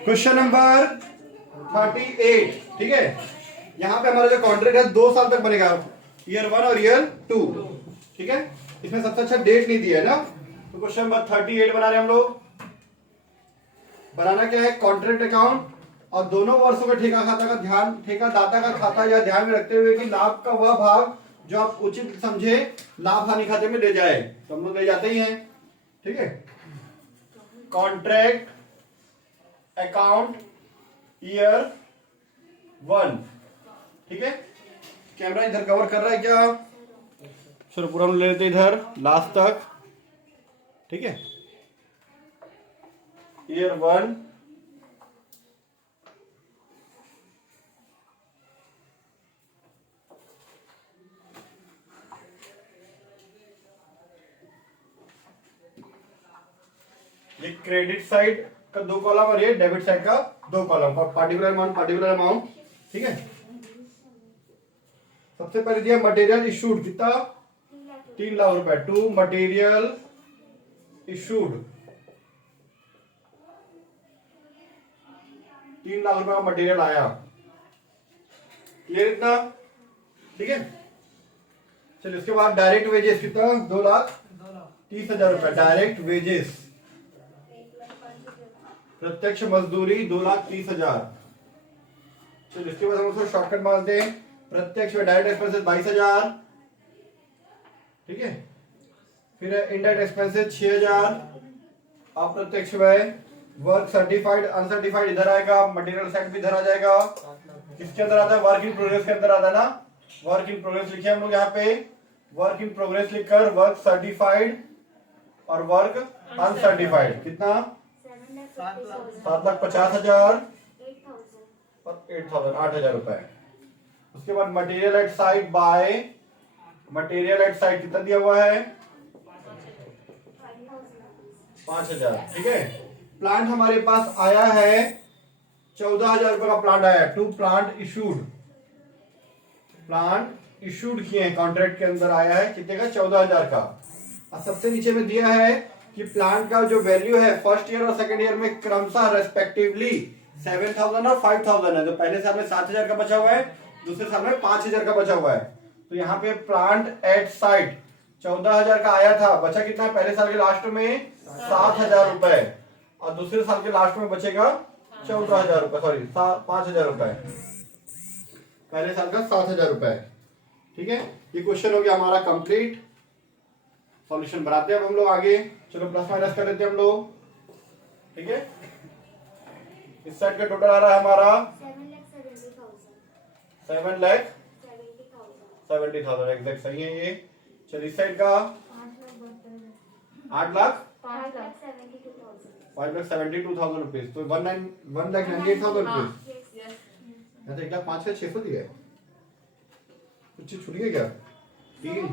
Question number 38, ठीक है। यहाँ पे हमारा जो कॉन्ट्रैक्ट है 2 साल तक बनेगा, ईयर 1 और ईयर 2, ठीक है। इसमें सबसे अच्छा डेट नहीं दिया है ना, तो क्वेश्चन नंबर 38 बना रहे हैं हम लोग। बनाना क्या है, कॉन्ट्रैक्ट अकाउंट, और दोनों वर्षों के ठेका खाता का ध्यान, ठेका दाता का खाता यह ध्यान में रखते हुए कि लाभ का वह भाग जो आप उचित समझे लाभ हानि खाते में ले जाए, तो हम लोग ले जाते ही हैं, ठीक है। कॉन्ट्रैक्ट अकाउंट ईयर 1, ठीक है। कैमरा इधर कवर कर रहा है क्या? चलो पूरा हम ले लेते इधर लास्ट तक, ठीक है। ईयर 1, ये क्रेडिट साइड का 2 कॉलम और ये डेबिट साइड का 2 कॉलम, और पार्टिकुलर अमाउंट, ठीक है। सबसे पहले दिया मटेरियल इशूड, कितना? 3 लाख रुपए टू मटेरियल इशूड, 3 लाख रुपए का मटेरियल आया, क्लियर इतना, ठीक है। चलिए उसके बाद डायरेक्ट वेजेस कितना? 2,30,000 रुपए डायरेक्ट वेजेस, प्रत्यक्ष मजदूरी 2,30,000। चलिए इसके बाद हम उसको शॉर्टकट मारते हैं, प्रत्यक्ष में डायरेक्ट एक्सपेंसेस 22,000, ठीक है। फिर इनडायरेक्ट एक्सपेंसेस 6,000, अप्रत्यक्ष व्यय, वर्क सर्टिफाइड अनसर्टिफाइड इधर आएगा, मटेरियल साइड भी इधर आ जाएगा, किसके अंदर आता है? वर्क इन प्रोग्रेस के अंदर आता है ना। वर्क इन प्रोग्रेस लिखे हम लोग यहाँ पे, वर्क इन प्रोग्रेस लिखकर वर्क सर्टिफाइड और वर्क अनसर्टिफाइड कितना? 7,50,000 और 8,000 रुपए। उसके बाद material at site bye, material at site कितना दिया हुआ है? 5,000, ठीक है। प्लांट हमारे पास आया है 14,000 रुपए का प्लांट आया है, two plant issued, plant issued किए हैं कॉन्ट्रैक्ट के अंदर आया है कितने का? 14,000 का। और सबसे नीचे में दिया है कि प्लांट का जो वैल्यू है फर्स्ट ईयर और सेकंड ईयर में क्रमशः रेस्पेक्टिवली 7,000 और 5,000 है, तो पहले साल में 7,000 का बचा हुआ है, दूसरे साल में 5,000 का बचा हुआ है। तो यहाँ पे प्लांट एट साइट 14,000 का आया था, बचा कितना है? पहले साल के लास्ट में 7,000 रुपए, और दूसरे साल के लास्ट में बचेगा 14,000 रुपए, सॉरी 5,000 रुपए, पहले साल का 7,000 रुपए, ठीक है। ये क्वेश्चन हो गया हमारा कंप्लीट। सॉल्यूशन बनाते हैं अब हम लोग आगे, चलो प्लस माइनस कर लेते हैं हम लोग, ठीक है। इस साइड का टोटल आ रहा है हमारा 7,70,000 एग्जैक्ट सही है ये। चलिए इस साइड का 5,72,000 रुपीज, तो 1,98,000 रुपीज, यहाँ तो 1,05,600 दिया है, कुछ चीज छूट गया क्या? 3,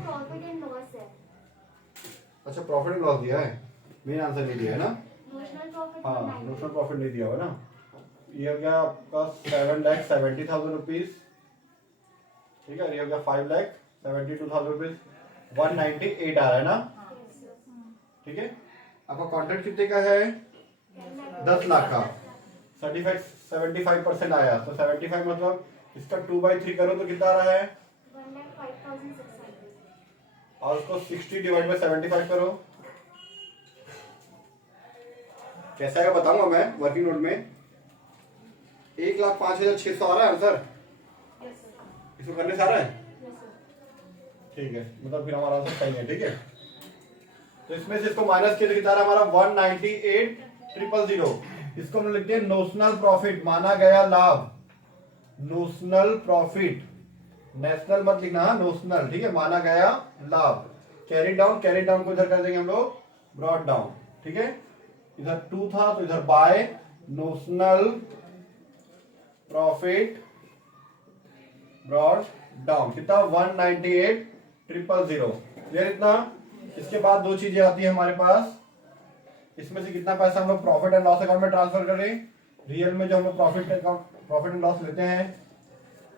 अच्छा प्रॉफिट एंड लॉस दिया है, मेन आंसर नहीं दिया है ना। हाँ नोशनल प्रॉफिट नहीं दिया हुआ ना। ये हो गया आपका 7,70,000 रुपीज, ठीक है। ये हो गया 5,72,000 रुपीज, 198 आ रहा है ना, ठीक है। आपका कॉन्ट्रैक्ट कितने का है? 10 लाख का, 75% आया, तो 75 मतलब इसका 2/3 करो तो कितना आ रहा है? 1,05,600, और उसको 60 डिवाइड बाई 75 करो, कैसा है बताऊंगा मैं वर्किंग नोट में। 1,05,600 आ रहा है आंसर, इसको करने से आ रहा है, ठीक है, मतलब फिर हमारा आंसर सही है, ठीक है। तो इसमें से इसको माइनस किया तो कितना हमारा 198,000। इसको हम लिखते हैं नोशनल प्रॉफिट, माना गया लाभ, नोशनल प्रॉफिट, नेशनल मत लिखना, नोशनल, ठीक है, माना गया लाभ। कैरी डाउन को इधर कर देंगे हम लोग ब्रॉड डाउन, ठीक है। इधर 2 था तो इधर by notional profit brought down, कितना? 198,000, क्लियर इतना। इसके बाद 2 चीजें आती है हमारे पास, इसमें से कितना पैसा हम लोग प्रॉफिट एंड लॉस अकाउंट में ट्रांसफर करें। रियल में जो हम लोग प्रॉफिट एंड लॉस लेते हैं,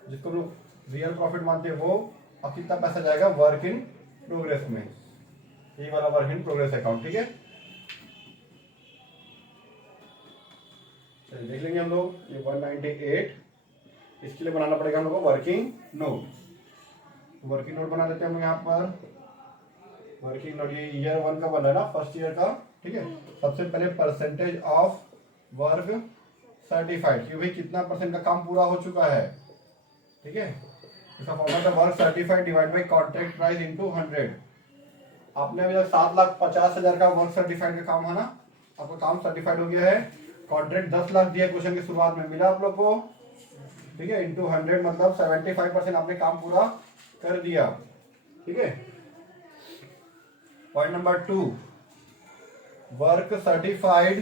जिसको हम लोग रियल प्रॉफिट मानते हैं वो, अब कितना पैसा जाएगा वर्क इन प्रोग्रेस में, ये वाला वर्क इन प्रोग्रेस अकाउंट, ठीक है। चलिए देख लेंगे हम लोग। ये 198, इसके लिए बनाना पड़ेगा हम लोग को वर्किंग नोट। वर्किंग नोट बना देते हैं हम यहाँ पर। वर्किंग नोट ये ईयर 1 का बना है ना, फर्स्ट ईयर का, ठीक है। सबसे पहले परसेंटेज ऑफ वर्क सर्टिफाइड, कि भाई कितना परसेंट का काम पूरा हो चुका है, ठीक है। इसका फॉर्मूला है work certified divide by contract price into 100। आपने अभी तक 7,50,000 का वर्क सर्टिफाइड का काम है ना, आपका काम सर्टिफाइड हो गया है। कॉन्ट्रैक्ट 10 लाख दिया क्वेश्चन की शुरुआत में, मिला आप लोग को, ठीक है। इनटू 100 मतलब 75% आपने काम पूरा कर दिया, ठीक है। Point number 2, work certified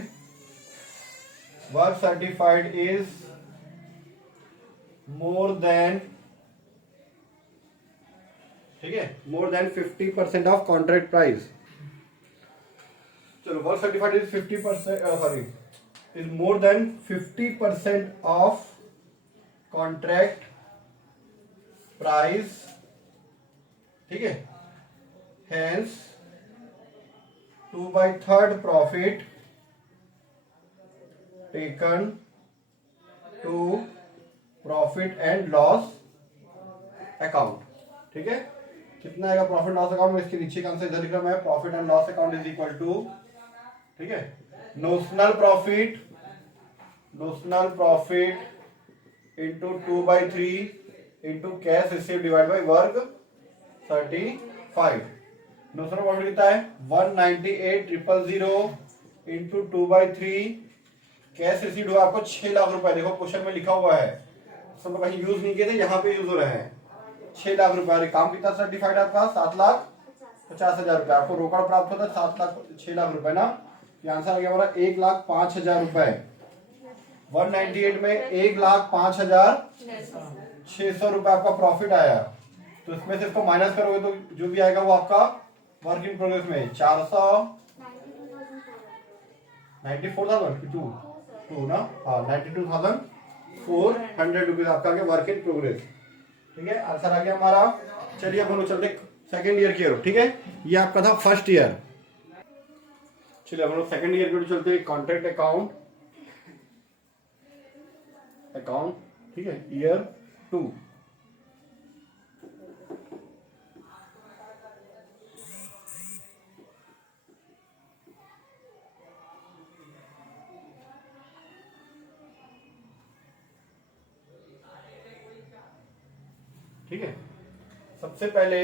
is more than, ठीक है, more than 50% of contract price. चलो, work certified is 50%, sorry, is more than 50% of contract price, ठीक है। Hence 2/3 profit taken to profit and loss account, ठीक है। कितना आएगा प्रॉफिट लॉस अकाउंट में, इसके नीचे का आंसर इधर लिखा है, profit and loss account is equal to, ठीक है, notional profit into 2/3 into cash receive divide by work certified. Notional profit कितना है 198,000 इंटू 2/3, कैश रिसीव हुआ आपको 6 लाख रुपए। देखो क्वेश्चन में लिखा हुआ है, सब लोग कहीं यूज नहीं किए थे, यहाँ पे यूज हो रहे हैं। 6 लाख रुपए, काम कितना सर्टिफाइड आपका 7,50,000 रुपए, आपको रोकड़ प्राप्त होता है 6 लाख रुपए ना। ये आंसर आ गया हमारा 1,05,000 रुपए। 198 में 1,05,600 रुपए आपका प्रॉफिट आया। तो इसमें से इसको माइनस करोगे तो जो भी आएगा वो आपका वर्क इन प्रोग्रेस में 94,000 ना, हाँ 92,400 रुपीज आपका वर्क इन प्रोग्रेस, ठीक है। आंसर आ गया हमारा। चलिए अब हम लोग चलते सेकेंड ईयर की ओर, ठीक है। ये आपका था फर्स्ट ईयर। चलिए हम लोग सेकेंड ईयर की ओर चलते हैं। कॉन्ट्रैक्ट अकाउंट, ठीक है, ईयर 2। ठीक है, सबसे पहले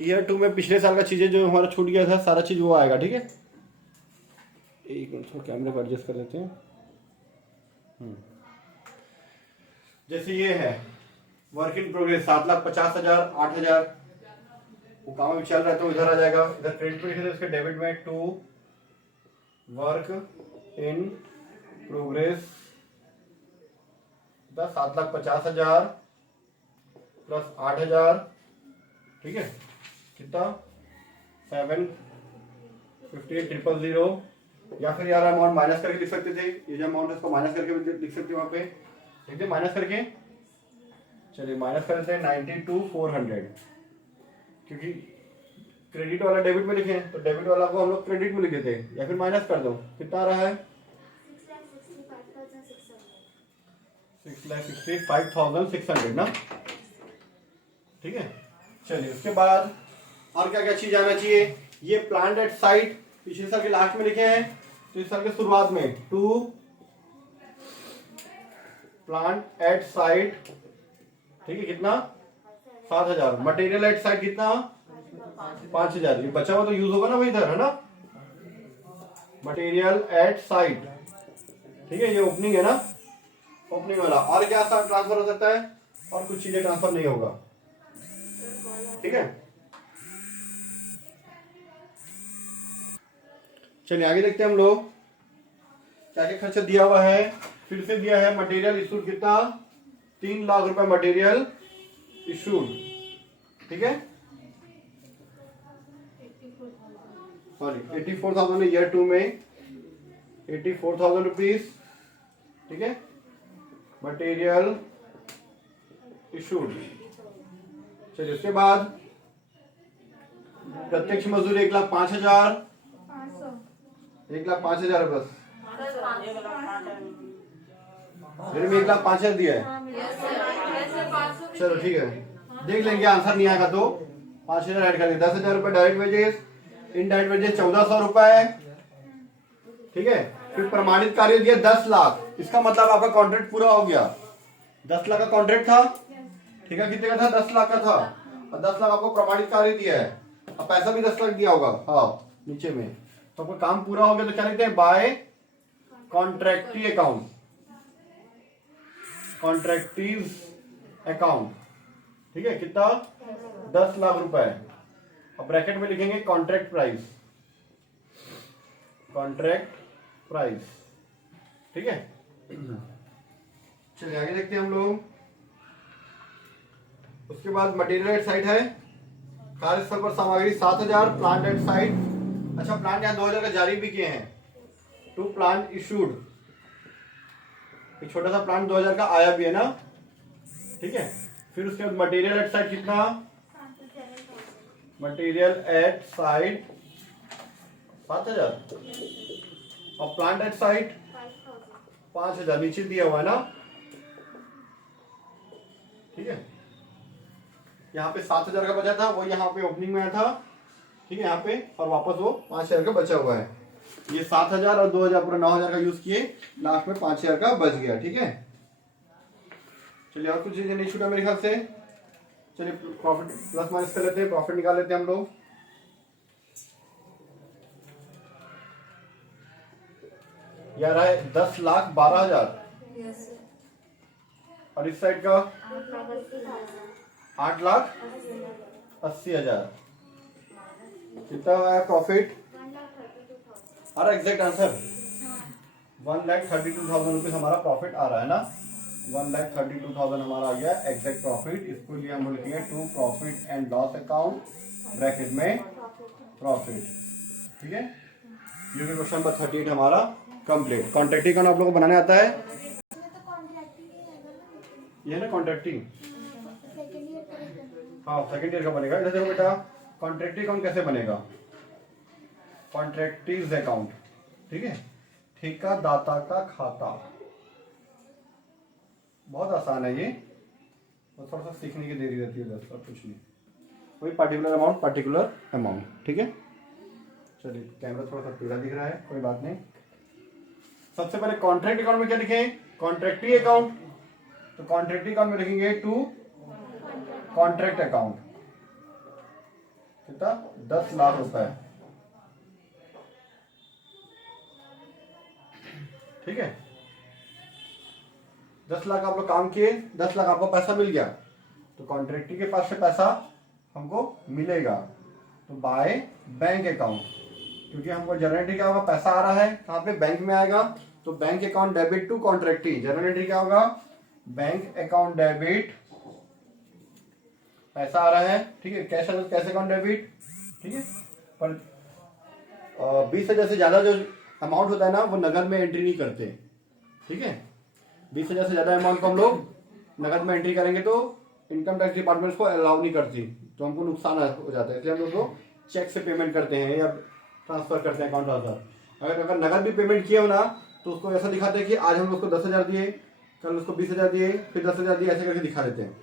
ईयर 2 में पिछले साल का चीजें जो हमारा छूट गया था सारा चीज वो आएगा, ठीक है। एक मिनट थोड़ा कैमरे को एडजस्ट कर देते हैं। जैसे ये है वर्क इन प्रोग्रेस 7,50,000, 8,000, वो काम अभी चल रहा है तो इधर आ जाएगा। इधर क्रेडिट में इसके डेबिट में to work in progress 7,50,000 plus 8,000, ठीक है, कितना 758,000। या फिर यार अमाउंट माइनस करके लिख सकते थे, ये जो अमाउंट है इसको माइनस करके भी लिख सकते हो वहां पे, ठीक है, माइनस करके। चलिए माइनस कर देते हैं 92,400, क्योंकि क्रेडिट वाला डेबिट में लिखे तो डेबिट वाला को हम लोग क्रेडिट में लिख देते हैं, या फिर माइनस कर दो। कितना आ रहा है 6,65,600 ना, ठीक है। चलिए उसके बाद और क्या क्या चीज आना चाहिए। ये प्लांट एट साइट पिछले साल के लास्ट में लिखे हैं, तो इस साल के शुरुआत में टू प्लांट एट साइट, ठीक है, कितना 7,000। मटेरियल एट साइट कितना 5,000। ये बचा हुआ तो यूज होगा ना वही इधर, है ना, मटेरियल एट साइट, ठीक है। ये ओपनिंग है ना, ओपनिंग वाला। और क्या ट्रांसफर हो सकता है, और कुछ चीजें ट्रांसफर नहीं होगा, ठीक है। चलिए आगे देखते हैं हम लोग क्या क्या खर्चा दिया हुआ है। फिर से दिया है मटेरियल इशूड कितना 3 लाख रुपए मटेरियल इशूड, ठीक है, सॉरी 84,000 ईयर 2 में 84,000 रुपीज, ठीक है, मटेरियल इशूड। चलिए उसके बाद प्रत्यक्ष मजदूरी 1,05,000, 1,05,000 बस, मेरे में 1,05,000 दिया है। चलो ठीक है, देख लेंगे, आंसर नहीं आएगा तो 5,000 ऐड करेंगे। 10,000 रुपए डायरेक्ट वेजेस, इनडायरेक्ट वेजेस 1,400 रुपए, ठीक है। फिर प्रमाणित कार्य दिया 10 लाख, इसका मतलब आपका कॉन्ट्रैक्ट पूरा हो गया। 10 लाख का कॉन्ट्रैक्ट था, ठीक है, कितने का था? 10 लाख का था, और 10 लाख आपको प्रमाणित कार्य दिया है, अब पैसा भी 10 लाख दिया होगा, हाँ नीचे में। तो आपका काम पूरा हो गया तो क्या लिखते हैं? बाय कॉन्ट्रैक्टी अकाउंट, कॉन्ट्रैक्टिव अकाउंट, ठीक है। कितना? 10 लाख रुपए। अब ब्रैकेट में लिखेंगे कॉन्ट्रैक्ट प्राइस, कॉन्ट्रैक्ट प्राइस, ठीक है। चलिए आगे देखते हैं हम लोग। उसके बाद मटेरियल एट साइट है, कार्यस्थल पर सामग्री 7,000, प्लांट एट साइट। अच्छा, प्लांट यहाँ 2,000 का जारी भी किए हैं, टू प्लांट इशूड, एक छोटा सा प्लांट 2,000 का आया भी है ना, ठीक है। फिर उसके बाद मटेरियल एट साइट कितना? मटेरियल एट साइट 7,000, और प्लांट एट साइट 5,000 नीचे दिया हुआ है ना, ठीक है। यहाँ पे 7,000 का बचा था, वो यहाँ पे ओपनिंग में आया था, ठीक है, यहाँ पे, और वापस वो 5,000 का बचा हुआ है। ये 7,000 और 2,000 पूरा 9,000 का यूज किए, लास्ट में 5,000 का बच गया, ठीक है। चलिए और कुछ चीजें नहीं छूटा मेरे ख्याल से। चलिए प्रॉफिट प्लस माइनस कर लेते हैं, प्रॉफिट निकाल लेते हैं हम लोग। यार है 10,12,000, और इस साइड का 8,80,000। कितना है प्रॉफिट? अरे एग्जैक्ट आंसर 1,32,000 रुपीज हमारा प्रॉफिट आ रहा है ना, 1,32,000 हमारा आ गया एग्जैक्ट प्रॉफिट। इसको लिए हम लिखेंगे to profit and loss account, bracket में प्रॉफिट, ठीक है। ये क्वेश्चन नंबर 38 हमारा कंप्लीट। कॉन्ट्रैक्टिंग अकाउंट आप लोगों को बनाने आता है? ये है ना कॉन्ट्रैक्टिंग, हाँ सेकेंड ईयर का बनेगा। इधर देखो बेटा, कॉन्ट्रैक्टिंग अकाउंट कैसे बनेगा? कॉन्ट्रैक्टिव अकाउंट, ठीक है, ठेकादाता का खाता। बहुत आसान है ये, तो थोड़ा सा सीखने की देरी रहती है बस, और कुछ नहीं। कोई पर्टिकुलर अमाउंट, पर्टिकुलर अमाउंट, ठीक है। चलिए कैमरा थोड़ा सा टेढ़ा दिख रहा है, कोई बात नहीं। सबसे पहले कॉन्ट्रैक्ट अकाउंट में क्या लिखें? कॉन्ट्रैक्टिव अकाउंट। तो कॉन्ट्रैक्टिव अकाउंट में लिखेंगे टू कॉन्ट्रैक्ट अकाउंट, कितना? 10 लाख रुपए, ठीक है। 10 लाख आप लोग काम किए, 10 लाख आपको पैसा मिल गया, तो कॉन्ट्रैक्टी के पास से पैसा हमको मिलेगा, तो बाय बैंक अकाउंट, क्योंकि हमको जनरल एंट्री क्या होगा? पैसा आ रहा है कहाँ पे? बैंक में आएगा, तो bank account debit to contractee. General entry क्या होगा? बैंक अकाउंट डेबिट, पैसा आ रहा है, ठीक है, कैश अकाउंट डेबिट, ठीक है। पर 20,000 से ज्यादा जो अमाउंट होता है ना, वो नगद में एंट्री नहीं करते, ठीक है। 20,000 से ज्यादा अमाउंट को हम लोग नगद में एंट्री करेंगे तो इनकम टैक्स डिपार्टमेंट को अलाउ नहीं करती, तो हमको नुकसान हो जाता है, इसलिए हम लोग को चेक से पेमेंट करते हैं या ट्रांसफर करते हैं अकाउंट ट्रांसफर। अगर नगद भी पेमेंट किए हो ना, तो उसको ऐसा दिखाते हैं कि आज हम उसको 10,000 दिए, कल उसको 20,000 दिए, फिर 10,000 दिए, ऐसे करके दिखा देते हैं।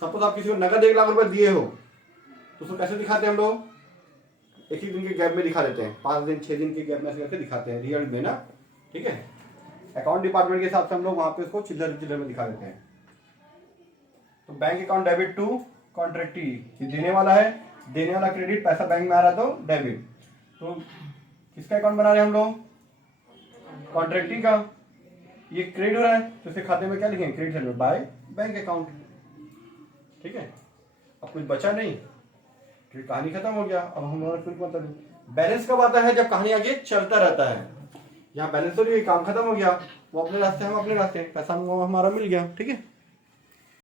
सपोज आप किसी को नगद 1 लाख रुपए दिए हो, तो उसको कैसे दिखाते हैं हम लोग? एक ही दिन के गैप में दिखा देते हैं, 5 दिन 6 दिन के गैप में ऐसे करके दिखाते हैं रियल में ना, ठीक है। अकाउंट डिपार्टमेंट के हिसाब से हम लोग वहां पे उसको चिल्लर चिल्लर में दिखा देते हैं। तो बैंक अकाउंट डेबिट टू कॉन्ट्रैक्टी, ये देने वाला है, देने वाला क्रेडिट, पैसा बैंक में आ रहा है तो डेबिट। तो किसका अकाउंट बना रहे हैं हम लोग? कॉन्ट्रैक्टी का। ये क्रेडिट हो रहा है, तो इसके खाते में क्या लिखेंगे? क्रेडिट बाय बैंक अकाउंट, ठीक है। अब कुछ बचा नहीं, तो कहानी खत्म हो गया। अब हम लोग कुछ मतलब बैलेंस कब आता है? जब कहानी आगे चलता रहता है। यहाँ बैलेंस तो नहीं, काम खत्म हो गया, वो अपने रास्ते, हम अपने रास्ते, पैसा हमारा मिल गया, ठीक है।